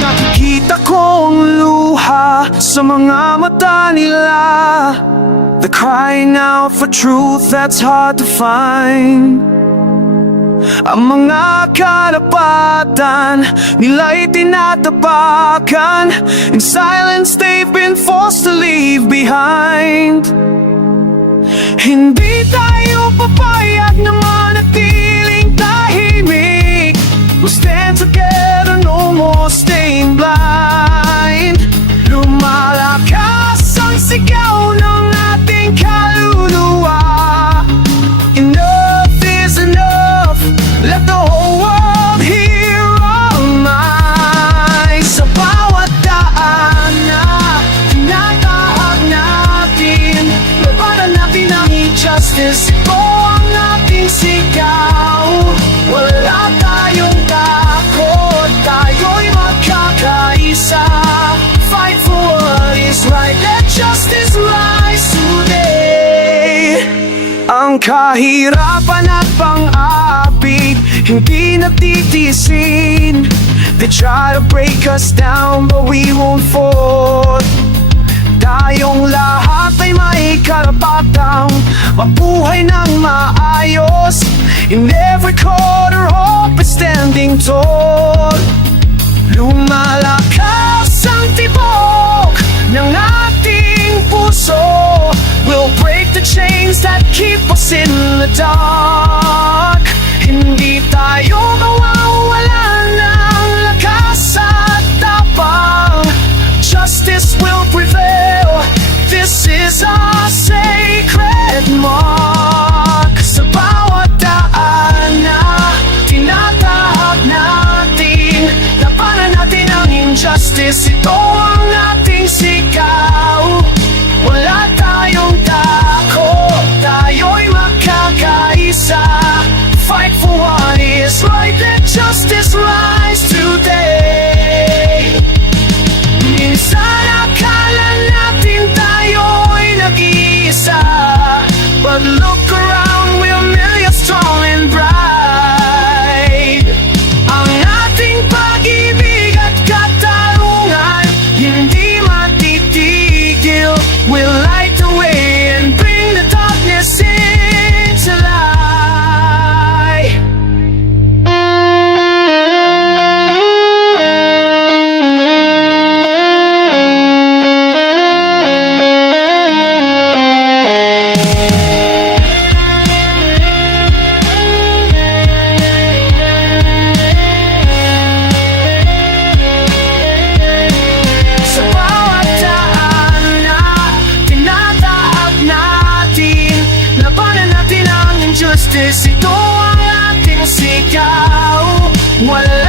Nakikita kong luha sa mga mata nila, they're crying out for truth that's hard to find. Ang mga karapatan nila'y tinatapakan. In silence they've been forced to leave behind. Hindi tayo papayag na manatiling tahimik. We'll stand together, no more staying blind. Lumalakas ang sigaw ng ating kaluluwa. Enough is enough. Let the whole world hear our minds. Sa bawat daan na tinatahak natin, labanan natin ang injustice. Ito ang ating sigaw. Wala tayong takot, tayo'y magkakaisa. Fight for what is right, let justice rise today. Ang kahirapan at pang-abig hindi natitisin. They try to break us down but we won't fall. Tayong lahat ay may karapatang mabuhay ng maayos. In every corner hope is standing tall. Lumalakas ang tibok ng ating puso. We'll break the chains that keep us in the dark. Hindi tayo mawawala ng lakas at tapang. Justice will prevail. This is our sacred mark. Sa bawat daan na tinatahak natin, labanan natin ang injustice. Ito ang ating sigaw. Wala tayong takot, tayo'y magkakaisa. Fight for what is right, let justice rise today. Minsan akala natin tayo'y nag-iisa, but look around, we're millions strong and bright. Ang ating pag-ibig at katarungan hindi matitigil. We'll light the way and bring the darkness into light. Sa bawat daan na tinatahak natin, labanan natin ang injustice. Ito ang ating sigaw. Wala